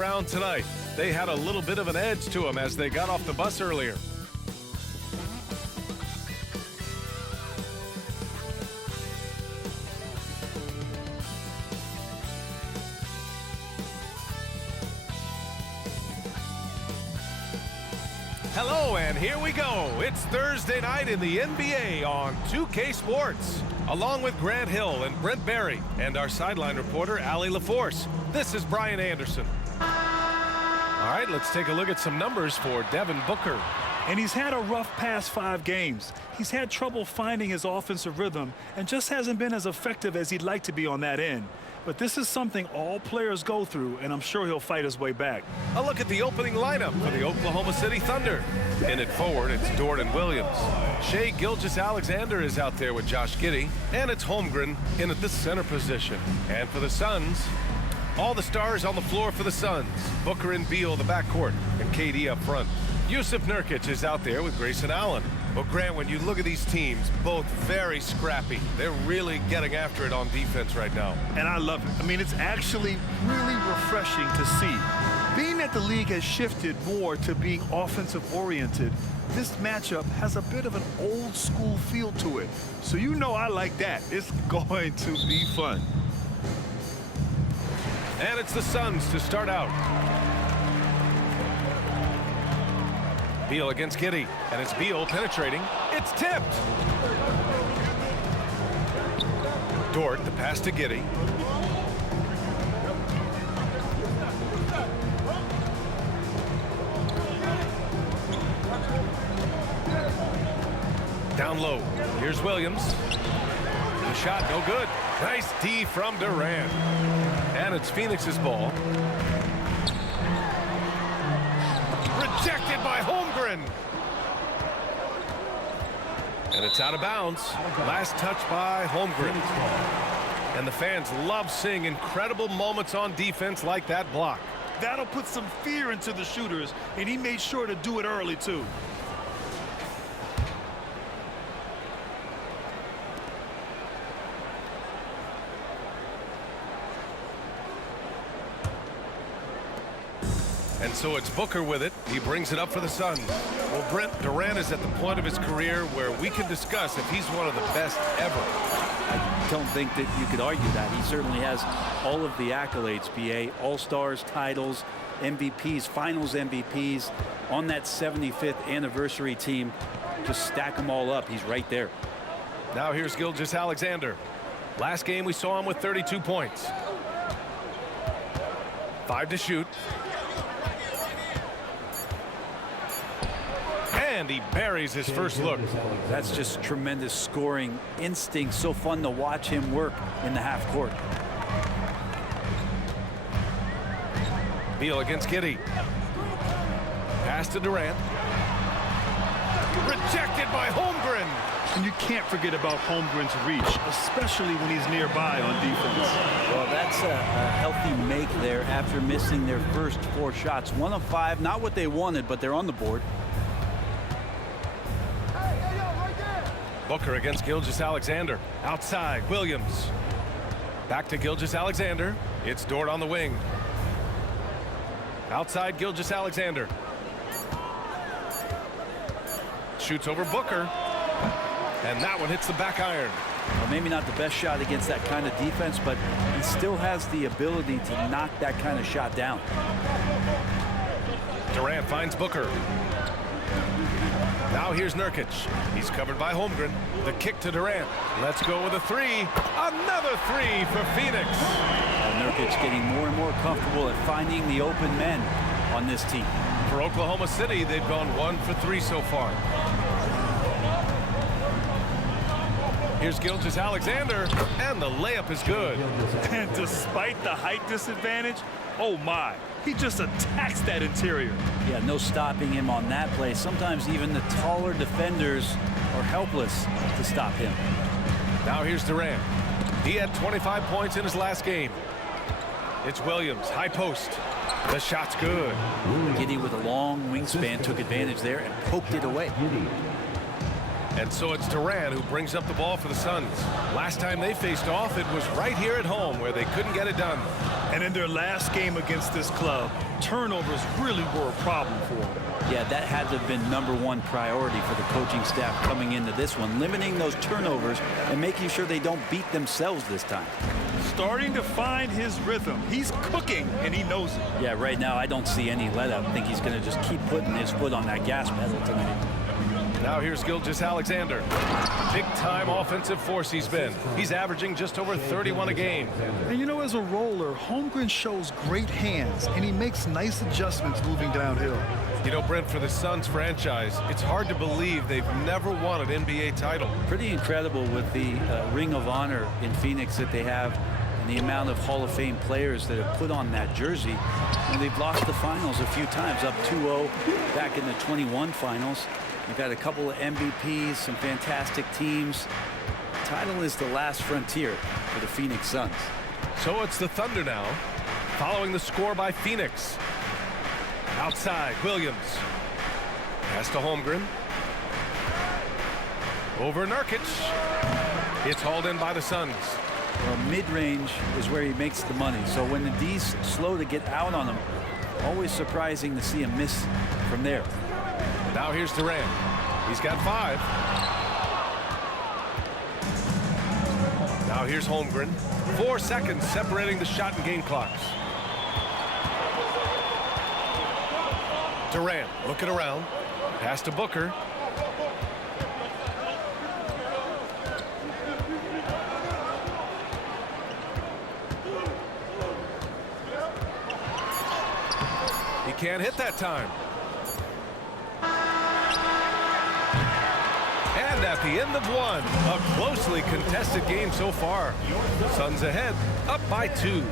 Around tonight, they had a little bit of an edge to them as they got off the bus earlier. Hello, and here we go. It's Thursday night in the NBA on 2K Sports. Along with Grant Hill and Brent Barry and our sideline reporter, Allie LaForce, this is Brian Anderson. All right, let's take a look at some numbers for Devin Booker. And he's had a rough past 5 games. He's had trouble finding his offensive rhythm and just hasn't been as effective as he'd like to be on that end. But this is something all players go through, and I'm sure he'll fight his way back. A look at the opening lineup for the Oklahoma City Thunder. In it forward, it's Dort and Williams. Shai Gilgeous-Alexander is out there with Josh Giddey, and it's Holmgren in at the center position. And for the Suns, all the stars on the floor for the Suns. Booker and Beal, the backcourt, and KD up front. Yusuf Nurkic is out there with Grayson Allen. Well, Grant, when you look at these teams, both very scrappy. They're really getting after it on defense right now. And I love it. I mean, it's actually really refreshing to see. Being that the league has shifted more to being offensive-oriented, this matchup has a bit of an old-school feel to it. So you know I like that. It's going to be fun. And it's the Suns to start out. Beal against Giddey, and it's Beal penetrating. It's tipped. Dort, the pass to Giddey. Down low. Here's Williams. The shot, no good. Nice D from Durant. And it's Phoenix's ball. Rejected by Holmgren. And it's out of bounds. Last touch by Holmgren. And the fans love seeing incredible moments on defense like that block. That'll put some fear into the shooters, and he made sure to do it early, too. And so it's Booker with it. He brings it up for the Suns. Well, Brent, Durant is at the point of his career where we can discuss if he's one of the best ever. I don't think that you could argue that. He certainly has all of the accolades, BA, All-Stars, titles, MVPs, Finals MVPs, on that 75th anniversary team. Just stack them all up. He's right there. Now here's Gilgeous-Alexander. Last game we saw him with 32 points. 5 to shoot. And he buries his first look. That's just tremendous scoring instinct. So fun to watch him work in the half court. Beal against Giddey. Pass to Durant. Rejected by Holmgren. And you can't forget about Holmgren's reach, especially when he's nearby on defense. Well, that's a healthy make there after missing their first 4 shots. 1 of 5, not what they wanted, but they're on the board. Booker against Gilgeous-Alexander. Outside, Williams. Back to Gilgeous-Alexander. It's Dort on the wing. Outside, Gilgeous-Alexander. Shoots over Booker. And that one hits the back iron. Well, maybe not the best shot against that kind of defense, but he still has the ability to knock that kind of shot down. Durant finds Booker. Now here's Nurkic. He's covered by Holmgren. The kick to Durant. Let's go with a 3. Another 3 for Phoenix. Nurkic getting more and more comfortable at finding the open men on this team. For Oklahoma City, they've gone 1 for 3 so far. Here's Gilgeous-Alexander, and the layup is good. And despite the height disadvantage, oh my, he just attacks that interior. Yeah, no stopping him on that play. Sometimes even the taller defenders are helpless to stop him. Now here's Durant. He had 25 points in his last game. It's Williams, high post. The shot's good. Giddey with a long wingspan took advantage there and poked it away. And so it's Durant who brings up the ball for the Suns. Last time they faced off, it was right here at home where they couldn't get it done. And in their last game against this club, turnovers really were a problem for them. Yeah, that had to have been #1 priority for the coaching staff coming into this one, limiting those turnovers and making sure they don't beat themselves this time. Starting to find his rhythm. He's cooking, and he knows it. Yeah, right now I don't see any let up. I think he's going to just keep putting his foot on that gas pedal tonight. Now here's Gilgeous-Alexander. Big-time offensive force he's been. He's averaging just over 31 a game. And you know, as a roller, Holmgren shows great hands, and he makes nice adjustments moving downhill. You know, Brent, for the Suns franchise, it's hard to believe they've never won an NBA title. Pretty incredible with the Ring of Honor in Phoenix that they have and the amount of Hall of Fame players that have put on that jersey. And they've lost the finals a few times, up 2-0 back in the 21 finals. You've got a couple of MVPs, some fantastic teams. The title is the last frontier for the Phoenix Suns. So it's the Thunder now, following the score by Phoenix. Outside, Williams. Pass to Holmgren. Over Nurkic. It's hauled in by the Suns. Well, mid-range is where he makes the money. So when the D's slow to get out on him, always surprising to see him miss from there. Now here's Durant. He's got 5. Now here's Holmgren. 4 seconds separating the shot and game clocks. Durant looking around. Pass to Booker. He can't hit that time. And at the end of 1, a closely contested game so far. Suns ahead, up by 2.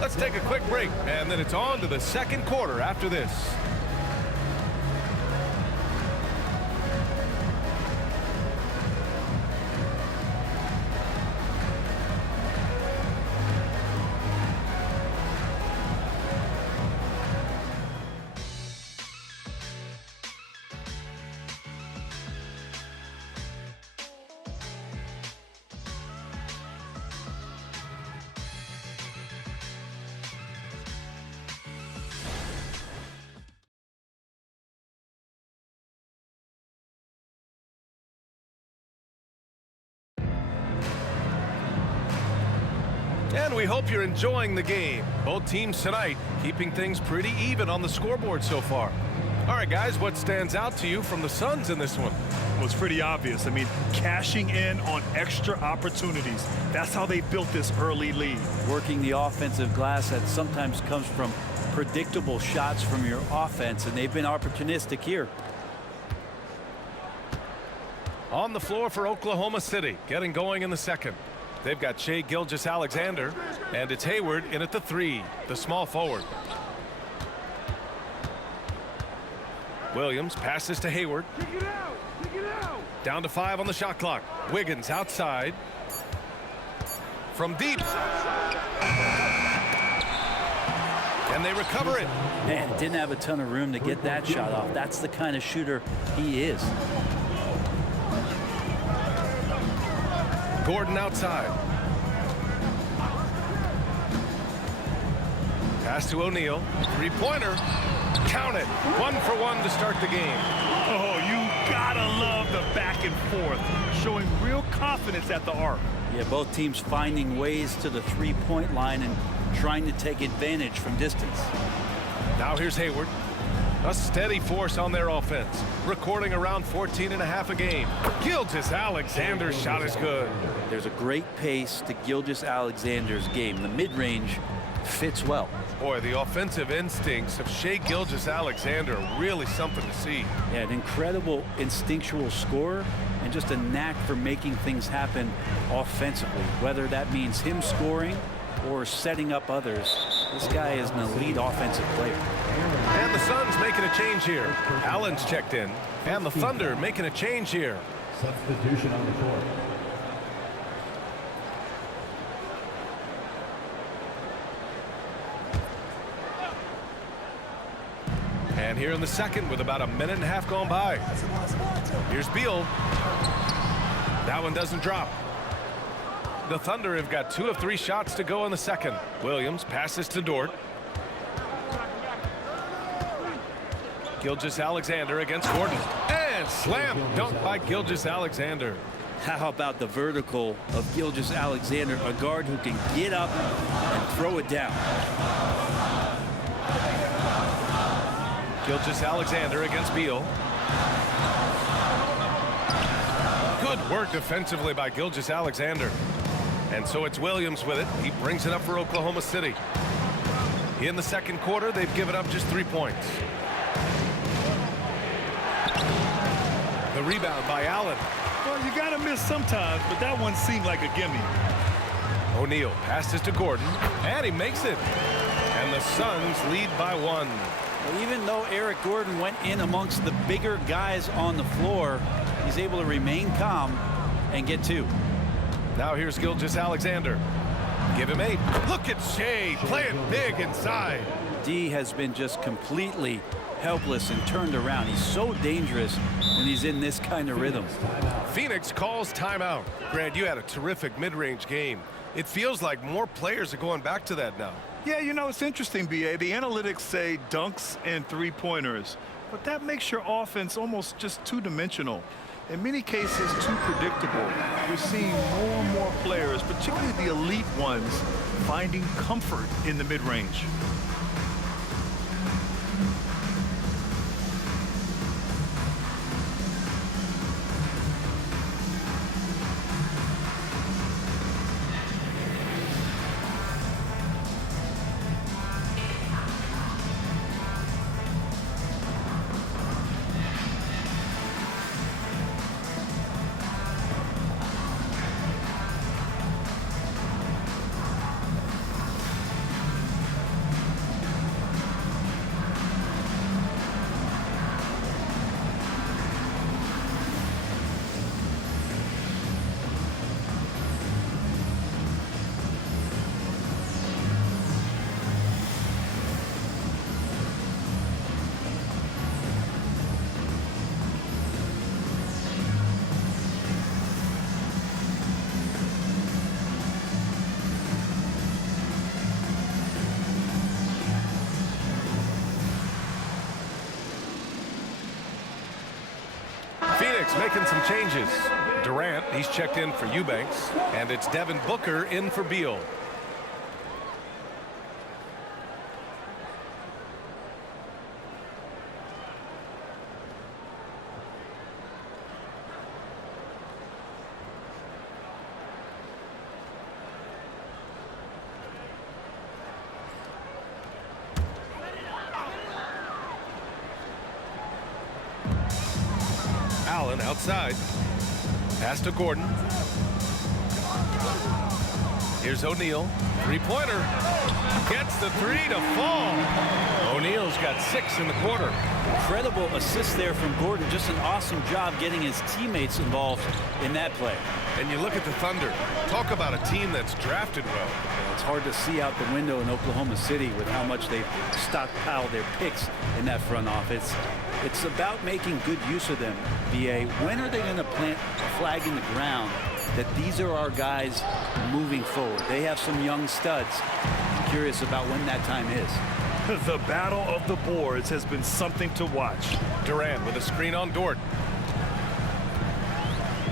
Let's take a quick break, and then it's on to the second quarter after this. And we hope you're enjoying the game. Both teams tonight keeping things pretty even on the scoreboard so far. All right, guys, what stands out to you from the Suns in this one? Well, it's pretty obvious. I mean, cashing in on extra opportunities. That's how they built this early lead. Working the offensive glass that sometimes comes from predictable shots from your offense, and they've been opportunistic here. On the floor for Oklahoma City, getting going in the second. They've got Shai Gilgeous-Alexander, and it's Hayward in at the 3, the small forward. Williams passes to Hayward. Down to 5 on the shot clock. Wiggins outside. From deep. And they recover it. Man, didn't have a ton of room to get that shot off. That's the kind of shooter he is. Gordon outside. Pass to O'Neal. 3-pointer. Count it. 1 for 1 to start the game. Oh, you gotta love the back and forth, showing real confidence at the arc. Yeah, both teams finding ways to the 3-point line and trying to take advantage from distance. Now here's Hayward. A steady force on their offense, recording around 14.5 a game. Gilgeous-Alexander's shot is good. There's a great pace to Gilgeous-Alexander's game. The mid-range fits well. Boy, the offensive instincts of Shai Gilgeous-Alexander are really something to see. Yeah, an incredible instinctual scorer and just a knack for making things happen offensively, whether that means him scoring or setting up others. This guy is an elite offensive player. And the Suns making a change here. Allen's checked in. And the Thunder making a change here. Substitution on the court. And here in the second with about a minute and a half gone by. Here's Beal. That one doesn't drop. The Thunder have got 2 of 3 shots to go in the second. Williams passes to Dort. Gilgeous-Alexander against Gordon. And slam dunk by Gilgeous-Alexander. How about the vertical of Gilgeous-Alexander, a guard who can get up and throw it down. Gilgeous-Alexander against Beal. Good work defensively by Gilgeous-Alexander. And so it's Williams with it. He brings it up for Oklahoma City. In the second quarter, they've given up just 3 points. The rebound by Allen. Well, you got to miss sometimes, but that one seemed like a gimme. O'Neal passes to Gordon, and he makes it. And the Suns lead by 1. Well, even though Eric Gordon went in amongst the bigger guys on the floor, he's able to remain calm and get 2. Now here's Gilgeous-Alexander. Give him 8. Look at Shea playing big inside. D has been just completely helpless and turned around. He's so dangerous when he's in this kind of rhythm. Phoenix calls timeout. Grant, you had a terrific mid-range game. It feels like more players are going back to that now. Yeah, you know, it's interesting, B.A. The analytics say dunks and three-pointers, but that makes your offense almost just two-dimensional. In many cases, too predictable. You're seeing more and more players, particularly the elite ones, finding comfort in the mid-range. Phoenix making some changes. Durant, he's checked in for Eubanks, and it's Devin Booker in for Beal. Allen outside. Pass to Gordon. Here's O'Neal. Three-pointer. Gets the 3 to fall. O'Neal's got 6 in the quarter. Incredible assist there from Gordon. Just an awesome job getting his teammates involved in that play. And you look at the Thunder. Talk about a team that's drafted well. It's hard to see out the window in Oklahoma City with how much they've stockpiled their picks in that front office. It's about making good use of them, B.A. When are they going to plant a flag in the ground that these are our guys moving forward? They have some young studs. I'm curious about when that time is. The battle of the boards has been something to watch. Durant with a screen on Dort.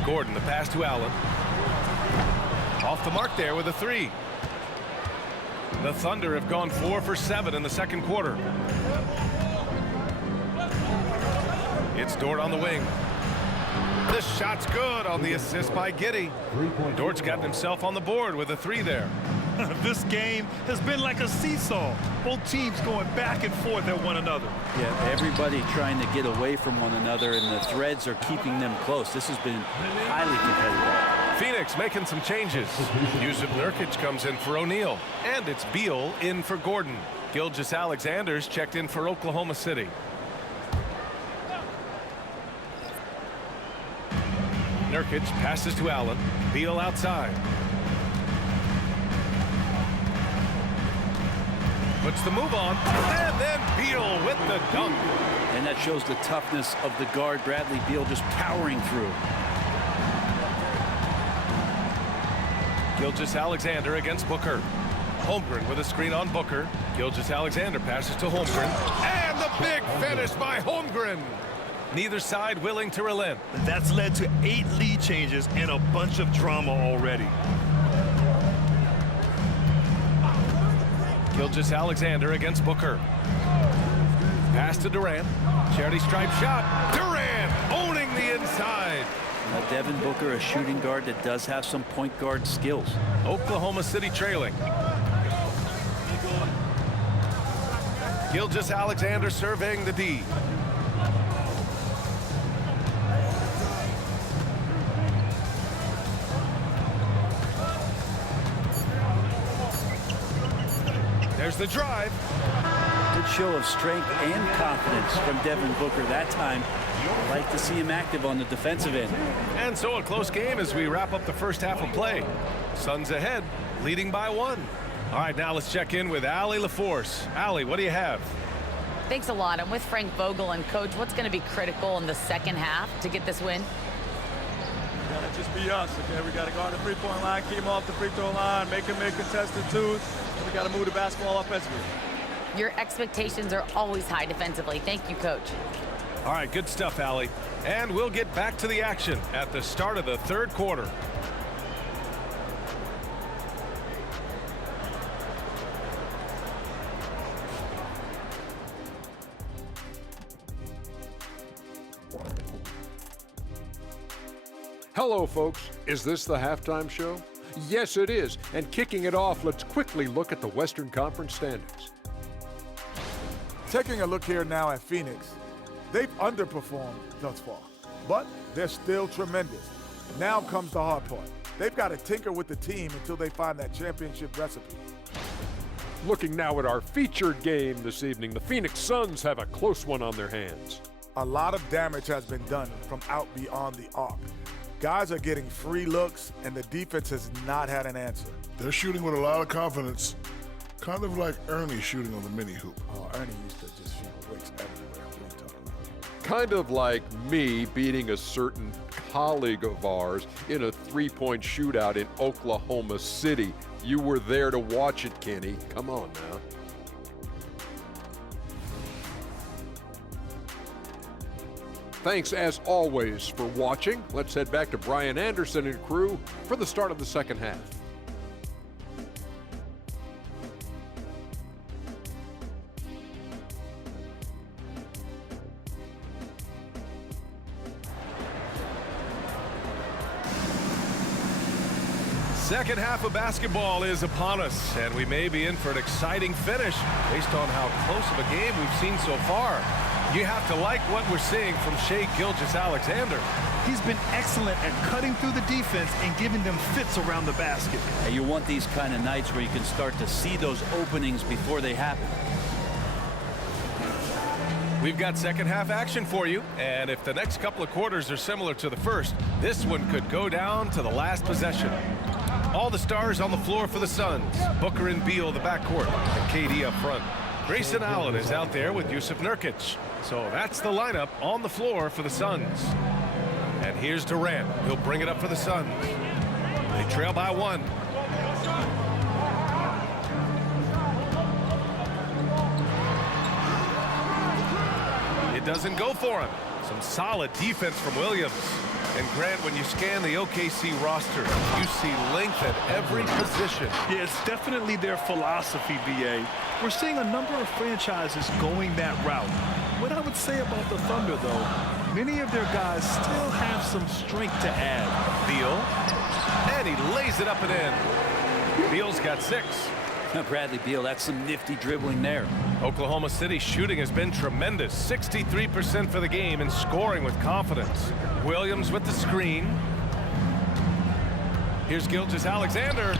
Gordon, the pass to Allen. Off the mark there with a 3. The Thunder have gone 4 for 7 in the second quarter. It's Dort on the wing. This shot's good on the assist by Giddey. Dort's got himself on the board with a 3 there. This game has been like a seesaw. Both teams going back and forth at one another. Yeah, everybody trying to get away from one another, and the threads are keeping them close. This has been highly competitive. Phoenix making some changes. Yusuf Nurkic comes in for O'Neal. And it's Beal in for Gordon. Gilgeous-Alexander's checked in for Oklahoma City. Nurkic passes to Allen. Beal outside. Puts the move on. And then Beal with the dunk. And that shows the toughness of the guard, Bradley Beal, just powering through. Gilgeous-Alexander against Booker. Holmgren with a screen on Booker. Gilgeous-Alexander passes to Holmgren. And the big finish by Holmgren. Neither side willing to relent. That's led to 8 lead changes and a bunch of drama already. Gilgeous-Alexander against Booker. Pass to Durant. Charity stripe shot. Durant owning the inside. Devin Booker, a shooting guard that does have some point guard skills. Oklahoma City trailing. Gilgeous-Alexander surveying the D. There's the drive. Good show of strength and confidence from Devin Booker that time. I'd like to see him active on the defensive end. And so a close game as we wrap up the first half of play. Suns ahead, leading by 1. All right, now let's check in with Allie LaForce. Allie, what do you have? Thanks a lot. I'm with Frank Vogel. And, Coach, what's going to be critical in the second half to get this win? Gotta just be us, okay? We gotta go on the three-point line, keep them off the free throw line, make them make contested twos, and we gotta move the basketball offensively. Your expectations are always high defensively. Thank you, Coach. All right, good stuff, Allie. And we'll get back to the action at the start of the third quarter. Hello, folks. Is this the halftime show? Yes, it is. And kicking it off, let's quickly look at the Western Conference standings. Taking a look here now at Phoenix, they've underperformed thus far, but they're still tremendous. Now comes the hard part. They've got to tinker with the team until they find that championship recipe. Looking now at our featured game this evening, the Phoenix Suns have a close one on their hands. A lot of damage has been done from out beyond the arc. Guys are getting free looks, and the defense has not had an answer. They're shooting with a lot of confidence, kind of like Ernie shooting on the mini hoop. Oh, Ernie used to just shoot weights everywhere. What are you talking about? Kind of like me beating a certain colleague of ours in a three-point shootout in Oklahoma City. You were there to watch it, Kenny. Come on now. Thanks, as always, for watching. Let's head back to Brian Anderson and crew for the start of the second half. Second half of basketball is upon us, and we may be in for an exciting finish based on how close of a game we've seen so far. You have to like what we're seeing from Shai Gilgeous-Alexander. He's been excellent at cutting through the defense and giving them fits around the basket. And you want these kind of nights where you can start to see those openings before they happen. We've got second half action for you, and if the next couple of quarters are similar to the first, this one could go down to the last possession. All the stars on the floor for the Suns. Booker and Beal the backcourt, and KD up front. Grayson Allen is out there with Yusuf Nurkic. So that's the lineup on the floor for the Suns. And here's Durant. He'll bring it up for the Suns. They trail by 1. It doesn't go for him. Some solid defense from Williams. And Grant, when you scan the OKC roster, you see length at every position. Yeah, it's definitely their philosophy, BA. We're seeing a number of franchises going that route. What I would say about the Thunder, though, many of their guys still have some strength to add. Beal, and he lays it up and in. Beal's got 6. Bradley Beal, that's some nifty dribbling there. Oklahoma City shooting has been tremendous. 63% for the game and scoring with confidence. Williams with the screen. Here's Gilgeous-Alexander.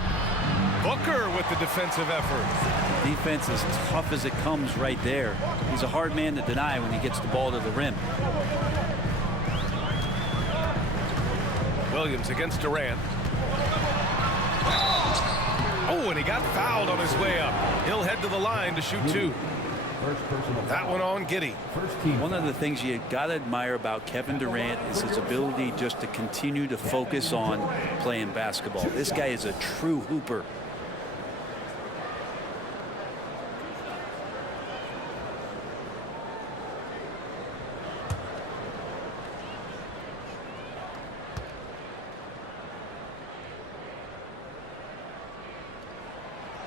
Booker with the defensive effort. Defense as tough as it comes right there. He's a hard man to deny when he gets the ball to the rim. Williams against Durant. Oh, and he got fouled on his way up. He'll head to the line to shoot 2. First personal That foul. one on Giddey. First team. One of the things you got to admire about Kevin Durant is his ability just to continue to focus on playing basketball. This guy is a true hooper.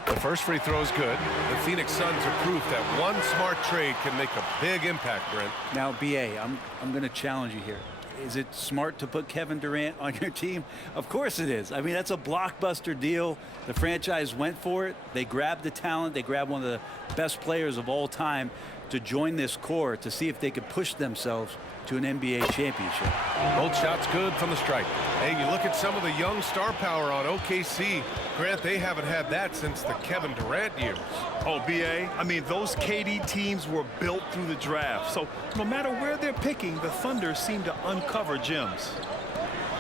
The first free throw is good. The Phoenix Suns are proof that one smart trade can make a big impact, Brent. Now, BA, I'm going to challenge you here. Is it smart to put Kevin Durant on your team? Of course it is. I mean, that's a blockbuster deal. The franchise went for it. They grabbed the talent. They grabbed one of the best players of all time to join this core to see if they could push themselves to an NBA championship. Both shots good from the stripe. Hey, you look at some of the young star power on OKC. Grant, they haven't had that since the Kevin Durant years. Oh, BA, I mean, those KD teams were built through the draft. So no matter where they're picking, the Thunder seem to uncover gems.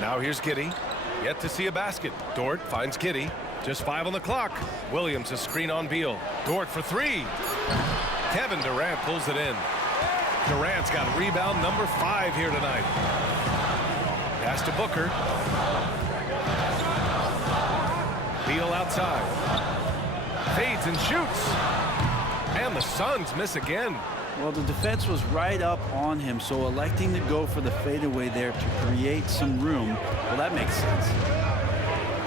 Now here's Giddey. Yet to see a basket. Dort finds Giddey. Just 5 on the clock. Williams a screen on Beal. Dort for 3. Kevin Durant pulls it in. Durant's got rebound number 5 here tonight. Pass to Booker. Beal outside. Fades and shoots. And the Suns miss again. Well, the defense was right up on him, so electing to go for the fadeaway there to create some room, well, that makes sense.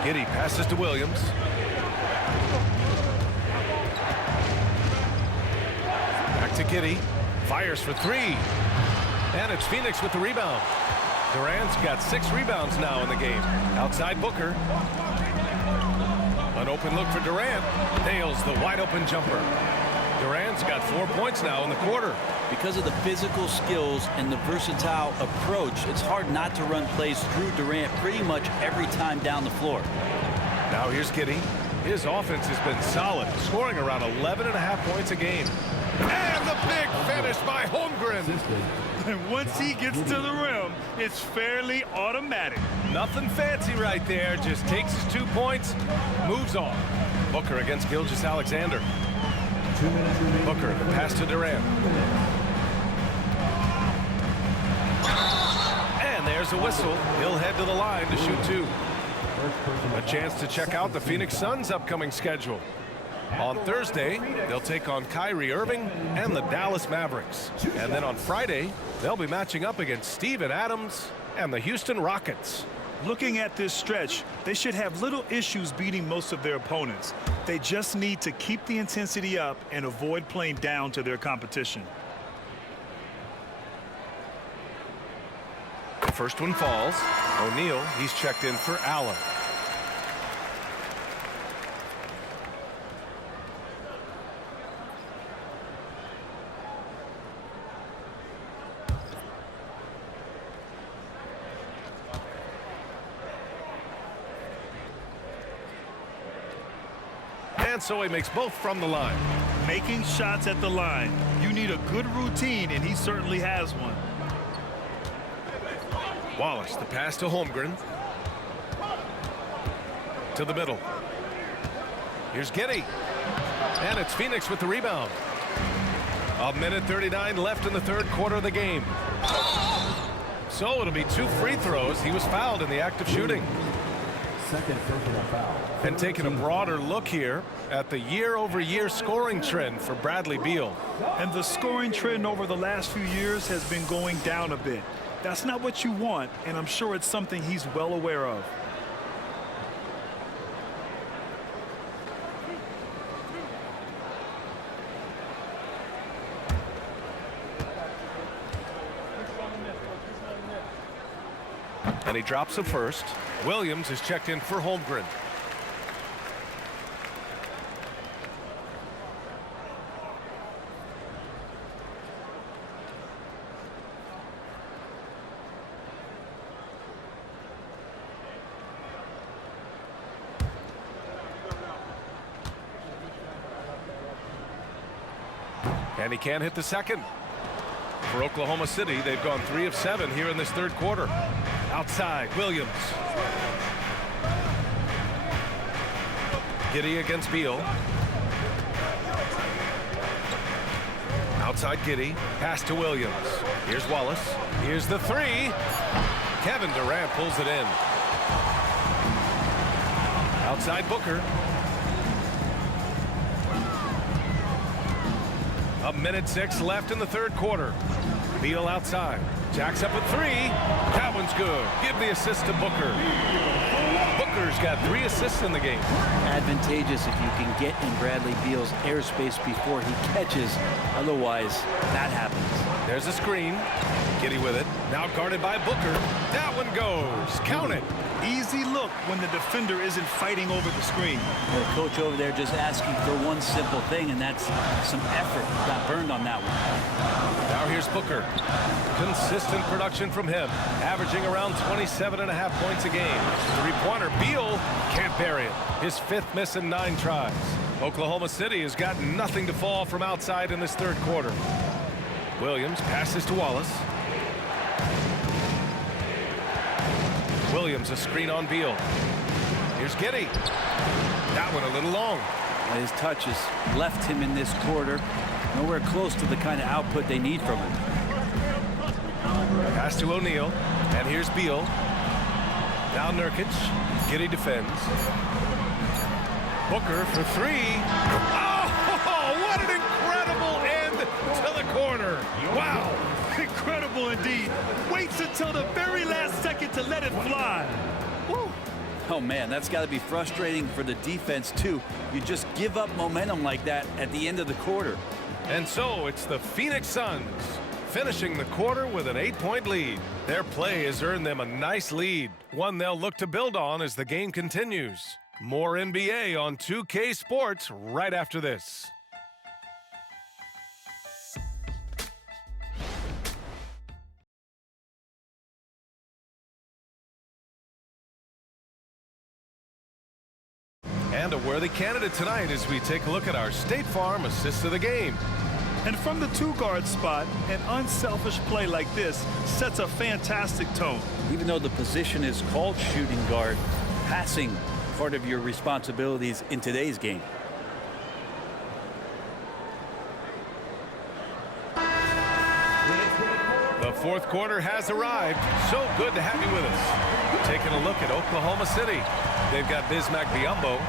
Giddey passes to Williams. Back to Giddey. Fires for 3. And it's Phoenix with the rebound. Durant's got 6 rebounds now in the game. Outside Booker. An open look for Durant. Nails the wide open jumper. Durant's got 4 points now in the quarter. Because of the physical skills and the versatile approach, it's hard not to run plays through Durant pretty much every time down the floor. Now here's Giddey. His offense has been solid, scoring around 11.5 points a game. And the big finish by Holmgren. And once he gets to the rim, it's fairly automatic. Nothing fancy right there. Just takes his 2 points, moves on. Booker against Gilgeous-Alexander. 2 minutes remaining. Booker, pass to Durant. And there's a whistle. He'll head to the line to shoot 2. A chance to check out the Phoenix Suns' upcoming schedule. On Thursday, they'll take on Kyrie Irving and the Dallas Mavericks. And then on Friday, they'll be matching up against Steven Adams and the Houston Rockets. Looking at this stretch, they should have little issues beating most of their opponents. They just need to keep the intensity up and avoid playing down to their competition. The first one falls. O'Neal, he's checked in for Allen. And so he makes both from the line. Making shots at the line. You need a good routine, and he certainly has one. Wallace, the pass to Holmgren. To the middle. Here's Giddey. And it's Phoenix with the rebound. 1:39 left in the third quarter of the game. So it'll be 2 free throws. He was fouled in the act of shooting. Second personal foul. And taking a broader look here at the year-over-year scoring trend for Bradley Beal. And the scoring trend over the last few years has been going down a bit. That's not what you want, and I'm sure it's something he's well aware of. And he drops the first. Williams is checked in for Holmgren. And he can't hit the second. For Oklahoma City, they've gone 3 of 7 here in this third quarter. Outside, Williams. Giddey against Beal. Outside Giddey. Pass to Williams. Here's Wallace. Here's the three. Kevin Durant pulls it in. Outside Booker. A minute 6 left in the third quarter. Beal outside. Jacks up a three. That one's good. Give the assist to Booker. Booker's got 3 assists in the game. Advantageous if you can get in Bradley Beal's airspace before he catches. Otherwise, that happens. There's a screen. Giddey with it. Now guarded by Booker. That one goes. Count it. Easy look when the defender isn't fighting over the screen. The coach over there just asking for one simple thing, and that's some effort. Got burned on that one. Now here's Booker. Consistent production from him, averaging around 27.5 points a game. Three-pointer. Beal can't bury it. His 5th miss in 9 tries. Oklahoma City has got nothing to fall from outside in this third quarter. Williams passes to Wallace. Williams a screen on Beal. Here's Giddey. That one a little long. His touch has left him in this quarter. Nowhere close to the kind of output they need from him. Pass to O'Neal. And here's Beal. Now Nurkic. Giddey defends. Booker for 3. Oh, what an incredible end to the corner. Wow. Incredible indeed. Waits until the very last second to let it fly. Woo. Oh, man, that's got to be frustrating for the defense, too. You just give up momentum like that at the end of the quarter. And so it's the Phoenix Suns finishing the quarter with an 8-point lead. Their play has earned them a nice lead, one they'll look to build on as the game continues. More NBA on 2K Sports right after this. And a worthy candidate tonight as we take a look at our State Farm assist of the game. And from the 2-guard spot, an unselfish play like this sets a fantastic tone. Even though the position is called shooting guard, passing part of your responsibilities in today's game. The fourth quarter has arrived. So good to have you with us. Taking a look at Oklahoma City. They've got Bismack Biyombo.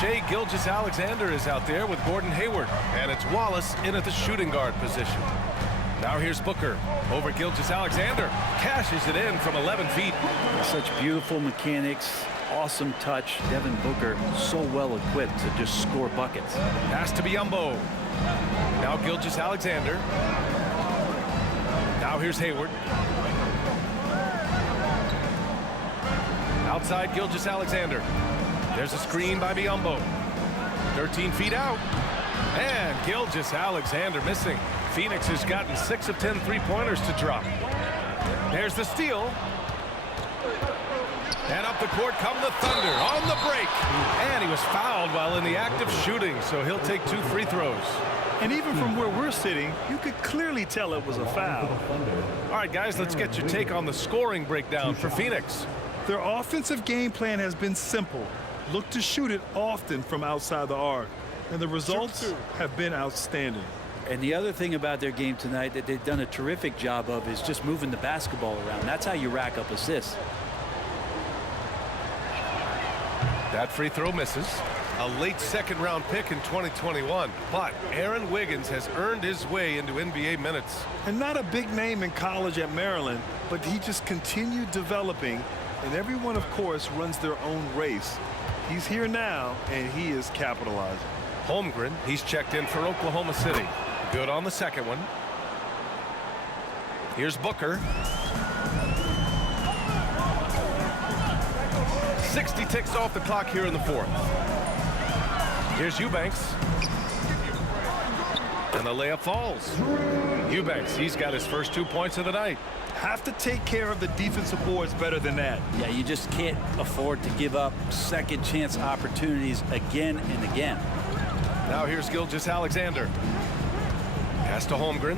Shai Gilgeous-Alexander is out there with Gordon Hayward. And it's Wallace in at the shooting guard position. Now here's Booker over Gilgeous-Alexander. Cashes it in from 11 feet. Such beautiful mechanics. Awesome touch. Devin Booker so well equipped to just score buckets. Pass to Biyombo. Now Gilgeous-Alexander. Now here's Hayward. Outside Gilgeous-Alexander. There's a screen by Biyombo. 13 feet out. And Gilgeous-Alexander missing. Phoenix has gotten 6 of 10 three-pointers to drop. There's the steal. And up the court come the Thunder on the break. And he was fouled while in the act of shooting, so he'll take 2 free throws. And even from where we're sitting, you could clearly tell it was a foul. All right, guys, let's get your take on the scoring breakdown for Phoenix. Their offensive game plan has been simple. Look to shoot it often from outside the arc. And the results have been outstanding. And the other thing about their game tonight that they've done a terrific job of is just moving the basketball around. That's how you rack up assists. That free throw misses. A late second-round pick in 2021. But Aaron Wiggins has earned his way into NBA minutes. And not a big name in college at Maryland, but he just continued developing. And everyone, of course, runs their own race. He's here now, and he is capitalizing. Holmgren, he's checked in for Oklahoma City. Good on the second one. Here's Booker. 60 ticks off the clock here in the fourth. Here's Eubanks. And the layup falls. Eubanks, he's got his first 2 points of the night. Have to take care of the defensive boards better than that. Yeah, you just can't afford to give up second chance opportunities again and again. Now here's Gilgeous-Alexander. Pass to Holmgren.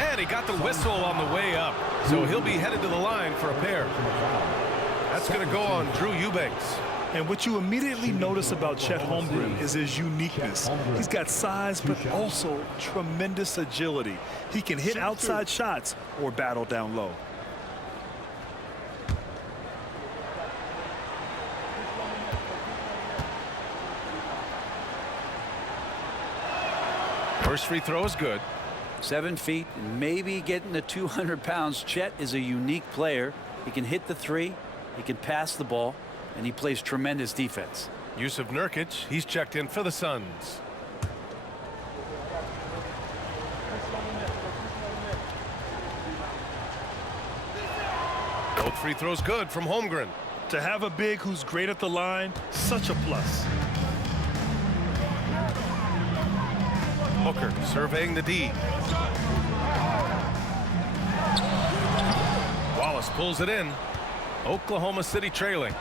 And he got the whistle on the way up. So he'll be headed to the line for a pair. That's going to go on Drew Eubanks. And what you immediately notice about Chet Holmgren is his uniqueness. He's got size, but also tremendous agility. He can hit outside shots or battle down low. First free throw is good. 7 feet, maybe getting to 200 pounds. Chet is a unique player. He can hit the three, he can pass the ball, and he plays tremendous defense. Yusuf Nurkic, he's checked in for the Suns. Both free throws good from Holmgren. To have a big who's great at the line, such a plus. Booker surveying the D. Wallace pulls it in. Oklahoma City trailing.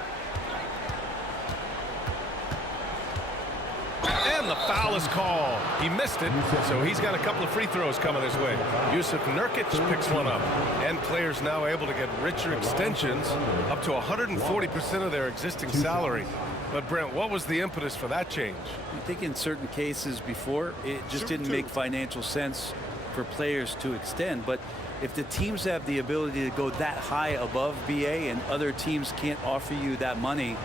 And the foul is called. He missed it, so he's got a couple of free throws coming his way. Yusuf Nurkic picks one up. And players now able to get richer extensions, up to 140% of their existing salary. But Brent, what was the impetus for that change? I think in certain cases before, it just didn't make financial sense for players to extend. But if the teams have the ability to go that high above BA and other teams can't offer you that money,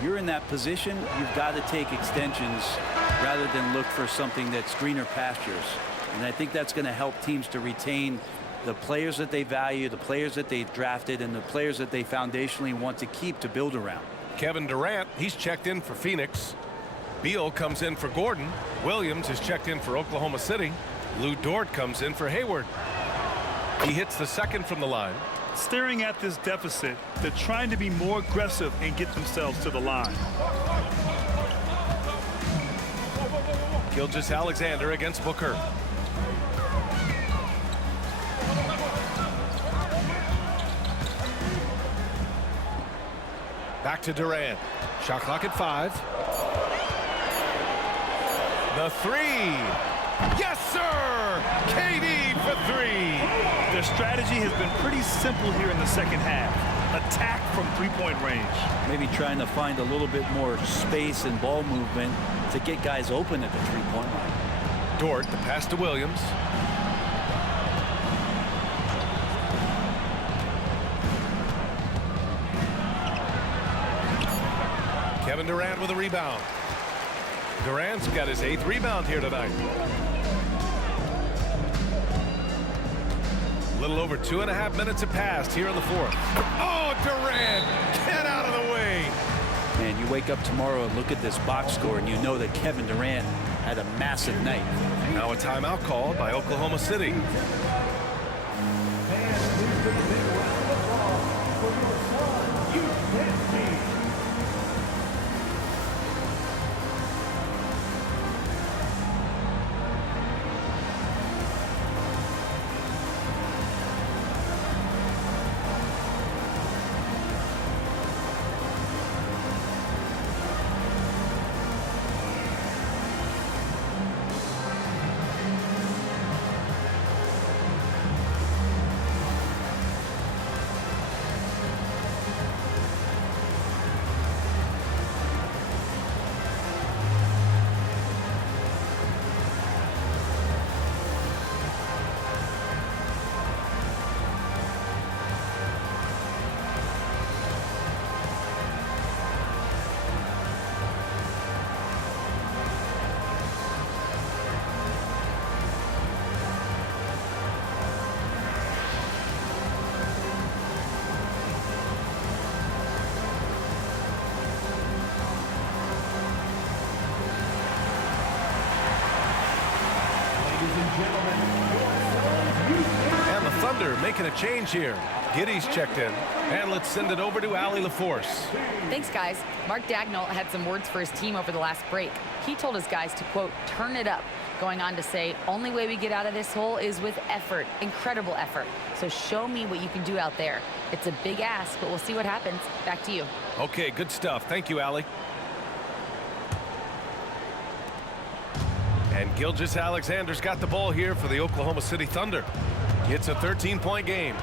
you're in that position, you've got to take extensions rather than look for something that's greener pastures. And I think that's going to help teams to retain the players that they value, the players that they've drafted, and the players that they foundationally want to keep to build around. Kevin Durant, he's checked in for Phoenix. Beal comes in for Gordon. Williams is checked in for Oklahoma City. Lou Dort comes in for Hayward. He hits the second from the line. Staring at this deficit, they're trying to be more aggressive and get themselves to the line. Gilgeous-Alexander against Booker. Back to Durant. Shot clock at 5. The three. Yes, sir! KD for 3. Their strategy has been pretty simple here in the second half. Attack from three-point range. Maybe trying to find a little bit more space and ball movement to get guys open at the three-point line. Dort, the pass to Williams. Kevin Durant with a rebound. Durant's got his 8th rebound here tonight. A little over 2.5 minutes have passed here in the 4th. Oh, Durant! Get out of the way! Man, you wake up tomorrow and look at this box score and you know that Kevin Durant had a massive night. Now a timeout called by Oklahoma City. And the Thunder making a change here. Giddey's checked in. And let's send it over to Allie LaForce. Thanks, guys. Mark Dagnall had some words for his team over the last break. He told his guys to, quote, turn it up, going on to say, only way we get out of this hole is with effort, incredible effort. So show me what you can do out there. It's a big ask, but we'll see what happens. Back to you. Okay, good stuff. Thank you, Allie. And Gilgeous-Alexander's got the ball here for the Oklahoma City Thunder. It's a 13-point game.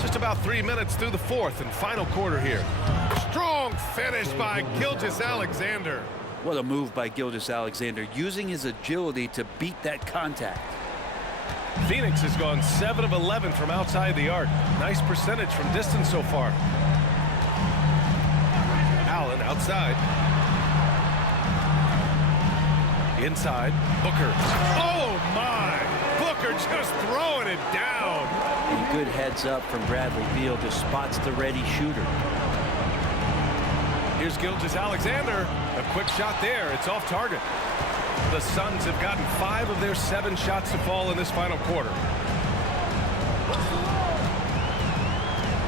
To Just about 3 minutes through the fourth and final quarter here. Strong finish by Gilgeous-Alexander. What a move by Gilgeous-Alexander, using his agility to beat that contact. Phoenix has gone 7 of 11 from outside the arc. Nice percentage from distance so far. Allen outside. Inside, Booker. Oh my! Booker just throwing it down. And good heads up from Bradley Beal, just spots the ready shooter. Here's Gilgeous-Alexander. A quick shot there. It's off target. The Suns have gotten 5 of their 7 shots to fall in this final quarter.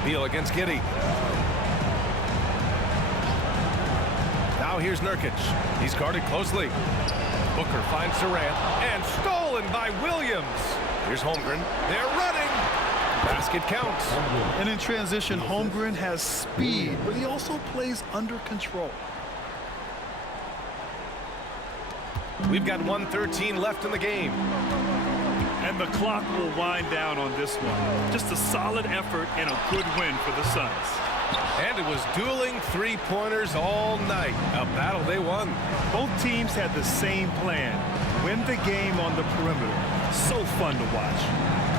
Beal against Giddey. Now here's Nurkic. He's guarded closely. Booker finds Durant and stolen by Williams. Here's Holmgren. They're running. Basket counts. And in transition, Holmgren has speed, but he also plays under control. We've got 1:13 left in the game. And the clock will wind down on this one. Just a solid effort and a good win for the Suns. And it was dueling three-pointers all night. A battle they won. Both teams had the same plan. Win the game on the perimeter. So fun to watch.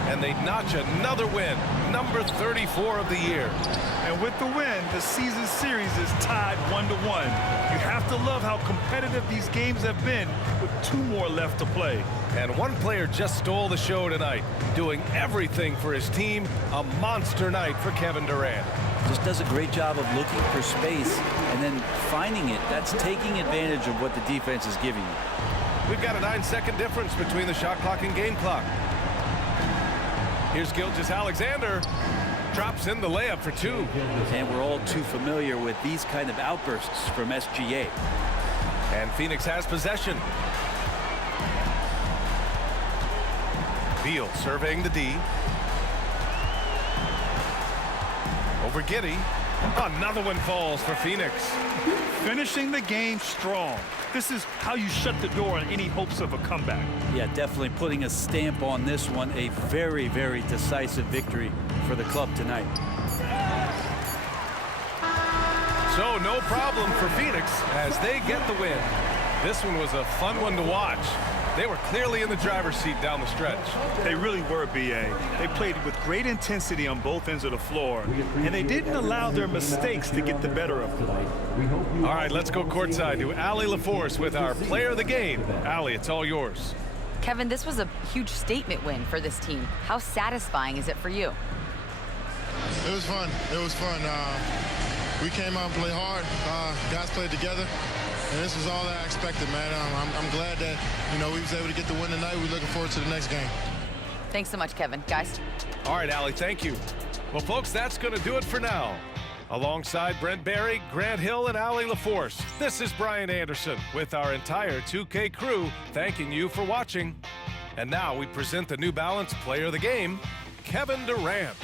And they notch another win. Number 34 of the year. And with the win, the season series is tied 1-1. You have to love how competitive these games have been with 2 more left to play. And one player just stole the show tonight, doing everything for his team. A monster night for Kevin Durant. Just does a great job of looking for space and then finding it. That's taking advantage of what the defense is giving you. We've got a 9-second difference between the shot clock and game clock. Here's Gilgeous-Alexander. Drops in the layup for 2. And we're all too familiar with these kind of outbursts from SGA. And Phoenix has possession. Beal surveying the D. Over Giddey. Another one falls for Phoenix. Finishing the game strong. This is how you shut the door on any hopes of a comeback. Yeah, definitely putting a stamp on this one. A very, very decisive victory for the club tonight. So no problem for Phoenix as they get the win. This one was a fun one to watch. They were clearly in the driver's seat down the stretch. They really were, B.A. They played with great intensity on both ends of the floor, and they didn't allow their mistakes to get the better of them. All right, let's go courtside to Allie LaForce with our player of the game. Allie, it's all yours. Kevin, this was a huge statement win for this team. How satisfying is it for you? It was fun. It was fun. We came out and played hard. Guys played together. And this was all that I expected, man. I'm glad that, we was able to get the win tonight. We're looking forward to the next game. Thanks so much, Kevin. Guys. All right, Allie, thank you. Well, folks, that's going to do it for now. Alongside Brent Barry, Grant Hill, and Allie LaForce, this is Brian Anderson with our entire 2K crew thanking you for watching. And now we present the New Balance Player of the Game, Kevin Durant.